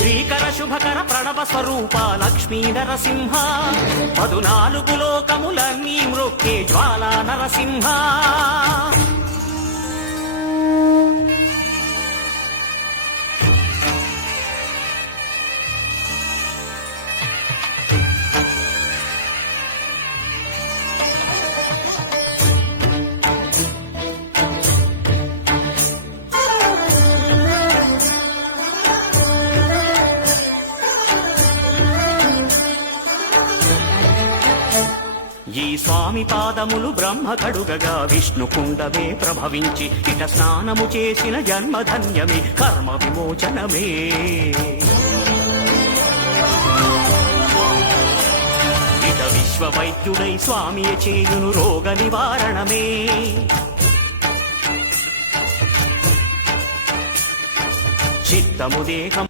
శ్రీకర శుభకర ప్రణవ స్వరూప లక్ష్మీ నరసింహ 14 లోకములన్నీ మ్రొక్కే జ్వాలా నరసింహ. ఈ స్వామి పాదములు బ్రహ్మ కడుగగా విష్ణు కుండమే ప్రభవించి ఇట స్నానము చేసిన జన్మధన్యమే కర్మ విమోచనమే. ఇట విశ్వవైద్యుడై స్వామి చేయును రోగ నివారణమే. చిత్తము దేహం